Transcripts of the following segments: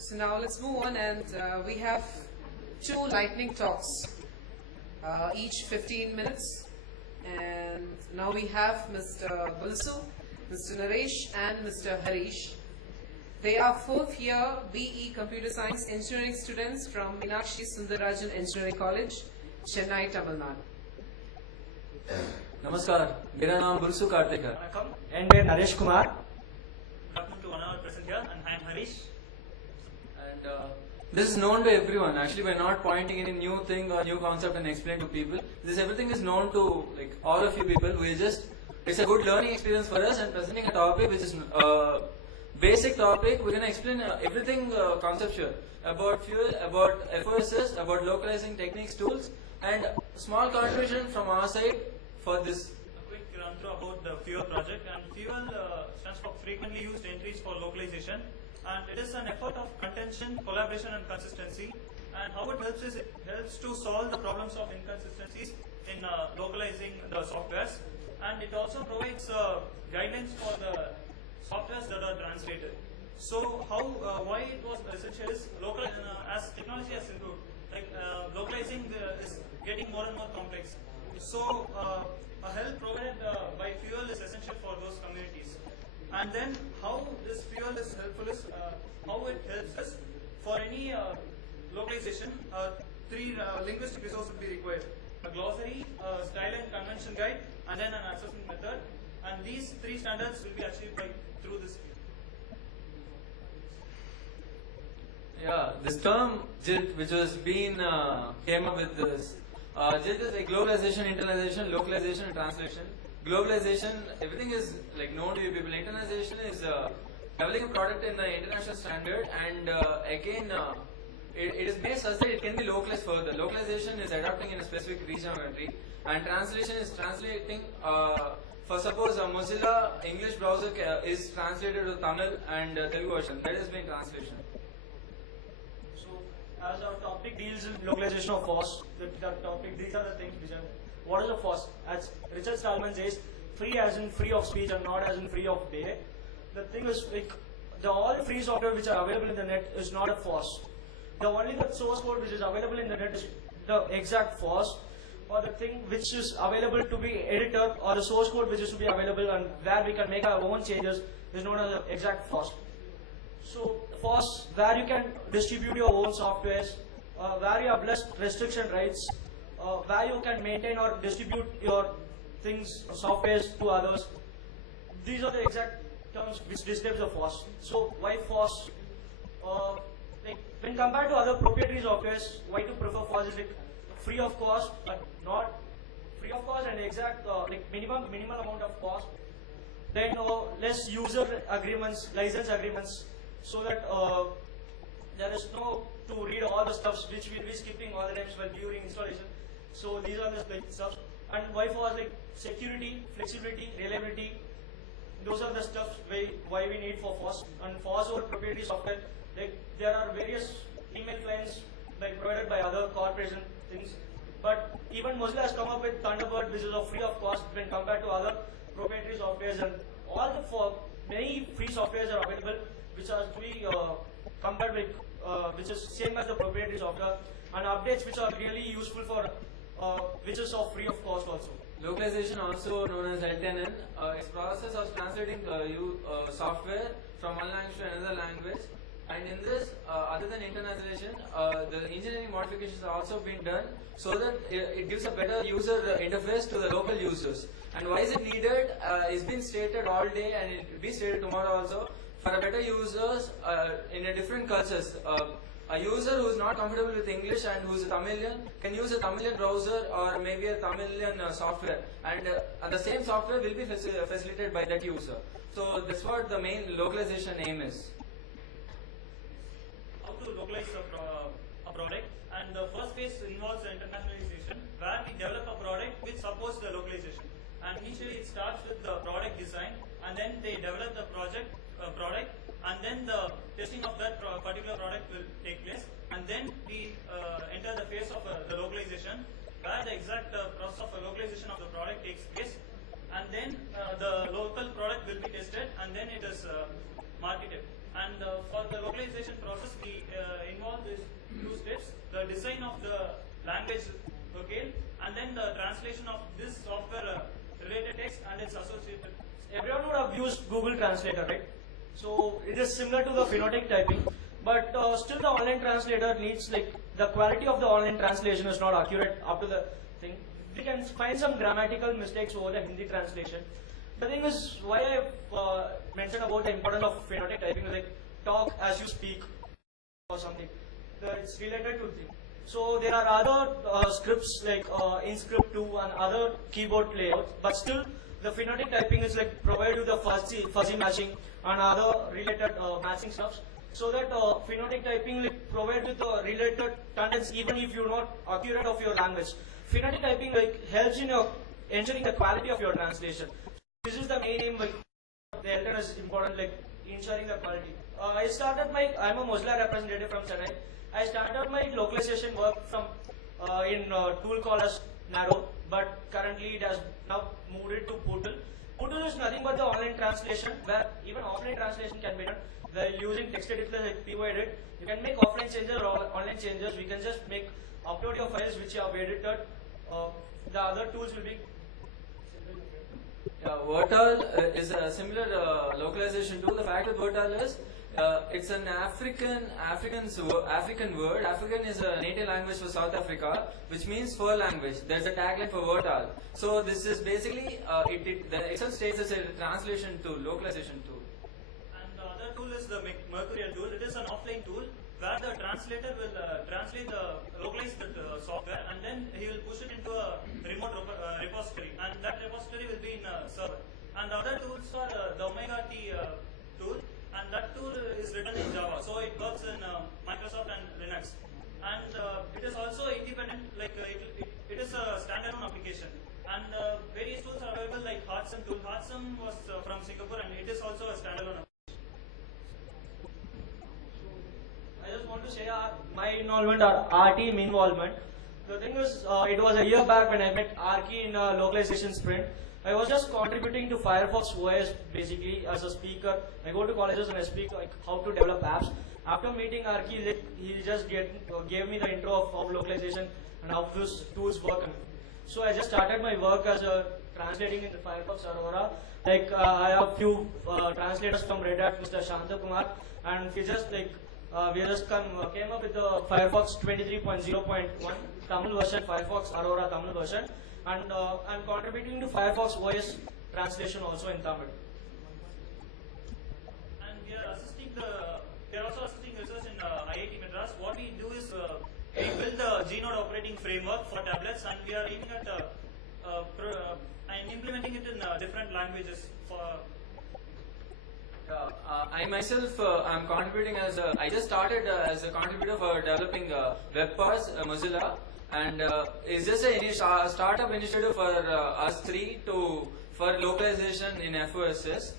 So now let's move on, and we have two lightning talks, each 15 minutes. And now we have Mr. Bulsu, Mr. Naresh and Mr. Harish. They are fourth year BE Computer Science Engineering students from Meenakshi Sundarajan Engineering College, Chennai, Tamil Nadu. नमस्कार, मेरा नाम बुलसु कार्तिक है. And we're Naresh Kumar. Welcome to one hour present here, and I am Harish. And this is known to everyone. Actually, we're not pointing any new thing or new concept and explaining to people. This everything is known to like all of you people. It's a good learning experience for us, and presenting a topic which is basic topic. We're gonna explain everything conceptual about fuel, about FOSS, about localizing techniques, tools, and small contribution from our side for this. A quick run through about the fuel project. And fuel stands for frequently used entries for localization, and it is an effort of contention, collaboration, and consistency. And how it helps is it helps to solve the problems of inconsistencies in localizing the softwares, and it also provides guidelines for the softwares that are translated. So why it was essential is local as technology has improved, like localizing is getting more and more complex. So a help provided by fuel is essential for those communities. And then how this fuel is helpful is how it helps us for any localization. Three linguistic resources will be required: a glossary, a style and convention guide, and then an assessment method. And these three standards will be achieved through this. Yeah, this term JIT, which was came up with this. JIT is like globalization, internalization, localization, and translation. Globalization, everything is like known to you people. Internalization is developing a product in the international standard, and again, it is based such that it can be localized further. Localization is adapting in a specific region or country, and translation is translating. For suppose a Mozilla English browser is translated to Tamil and Telugu version, that is being translation. So, as our topic deals with localization of FOSS, these are the things which are. What is a FOSS? As Richard Stallman says, free as in free of speech and not as in free of day. The thing is, like, all free software which are available in the net is not a FOSS. The only the source code which is available in the net is the exact FOSS, or the thing which is available to be edited, or the source code which is to be available and where we can make our own changes is known as the exact FOSS. So FOSS, where you can distribute your own softwares, where you have less restriction rights, where you can maintain or distribute your things, softwares to others. These are the exact terms which describes the FOSS. So why FOSS? Like when compared to other proprietary softwares, why to prefer FOSS is like free of cost, but not free of cost and exact like minimal amount of cost. Then less user agreements, license agreements, so that there is no to read all the stuffs which we'll be skipping all the times while during installation. So these are the stuff. And why FOSS, like security, flexibility, reliability. Those are the stuff why we need for FOSS. And FOSS over proprietary software, like there are various email clients like provided by other corporation things. But even Mozilla has come up with Thunderbird, which is free of cost when compared to other proprietary softwares. And many free softwares are available, which are to be compared with, which is same as the proprietary software, and updates which are really useful for, which is free of cost also. Localization, also known as LTNN, is process of translating software from one language to another language. And in this, other than internalization, the engineering modifications are also being done so that it gives a better user interface to the local users. And why is it needed? It's been stated all day, and it will be stated tomorrow also. For a better users in a different cultures, a user who is not comfortable with English and who is a Tamilian can use a Tamilian browser or maybe a Tamilian software, and the same software will be facilitated by that user. So that's what the main localization aim is. How to localize a product, and the first phase involves the internationalization, where we develop a product which supports the localization. And initially it starts with the product design, and then they develop the product, and then the testing of that particular product will take place, and then we enter the phase of the localization, where the exact process of localization of the product takes place, and then the local product will be tested, and then it is marketed. And for the localization process, we design of the language locale, and then the translation of this software related text and its associated. Everyone would have used Google Translator, right? So it is similar to the phonetic typing, but still the online translator needs, like, the quality of the online translation is not accurate up to the thing. We can find some grammatical mistakes over the Hindi translation. The thing is, why I mentioned about the importance of phonetic typing, like talk as you speak or something. It's related to thing. So there are other scripts like InScript 2 and other keyboard layouts, but still the phonetic typing is like provided with the fuzzy matching and other related matching stuffs. So that phonetic typing like provide with the related contents even if you're not accurate of your language. Phonetic typing like helps in your ensuring the quality of your translation. This is the main aim, like the LTN is important, like ensuring the quality. I'm a Mozilla representative from Chennai. I started my localization work from in a tool called as Narrow, but currently it has now moved it to Poodle. Poodle is nothing but the online translation, where even offline translation can be done. They're using text editors like POEdit. You can make offline changes or online changes. We can just upload your files which you have edited. The other tools will be. Vertal is a similar localization tool. The fact with Vertal is it's an African word. African is a native language for South Africa, which means fur language. There's a tagline for Vertal. So this is basically the Excel states as a translation tool, localization tool. And the other tool is the Mercurial tool. It is an offline tool where the translator will localize the software, and then he will push it into a remote repository, and that repository will be in a server. And the other tools are the Omega T tool, and that tool is written in Java, so it works in Microsoft and Linux. And it is also independent, like it is a standalone application. And various tools are available like Heartsum tool. Heartsum was from Singapore, and it is also a standalone application. I just want to say my involvement or our team involvement. The thing is, it was a year back when I met Arki in a localization sprint. I was just contributing to Firefox OS basically as a speaker. I go to colleges and I speak like how to develop apps. After meeting Arki, he just gave me the intro of how localization and how those tools work. So I just started my work as a translating in the Firefox Aurora. Like I have few translators from Red Hat, Mr. Shanta Kumar, and we just came up with the Firefox 23.0.1 Tamil version, Firefox Aurora Tamil version, and I'm contributing to Firefox OS translation also in Tamil. And we are also assisting research in IIT Madras. What we do is we build the Gnode operating framework for tablets, and we are aiming at and implementing it in different languages. I myself am contributing I just started as a contributor for developing WebPass Mozilla, and it's just a startup initiative for us three for localization in FOSS.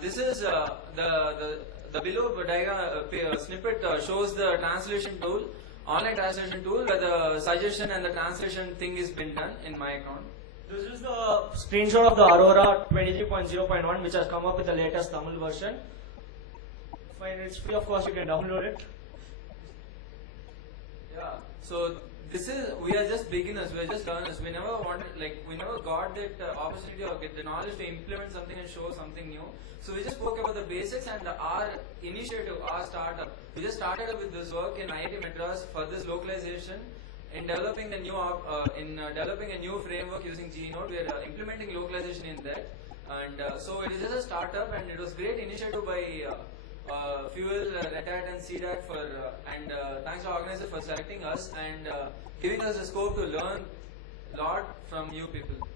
This is the below diagram snippet shows the translation tool, online translation tool, where the suggestion and the translation thing is been done in my account. This is the screenshot of the Aurora 23.0.1 which has come up with the latest Tamil version. Fine, it's free of course, you can download it. Yeah, so we are just beginners, we are just learners. We never got that opportunity or get the knowledge to implement something and show something new. So we just spoke about the basics, and our initiative, our startup, we just started with this work in IIT Madras for this localization. In developing a new framework using Gnode, we are implementing localization in that, and so it is just a startup, and it was great initiative by Fuel, Red Hat, and CDAC and thanks to organizer for selecting us and giving us the scope to learn a lot from you people.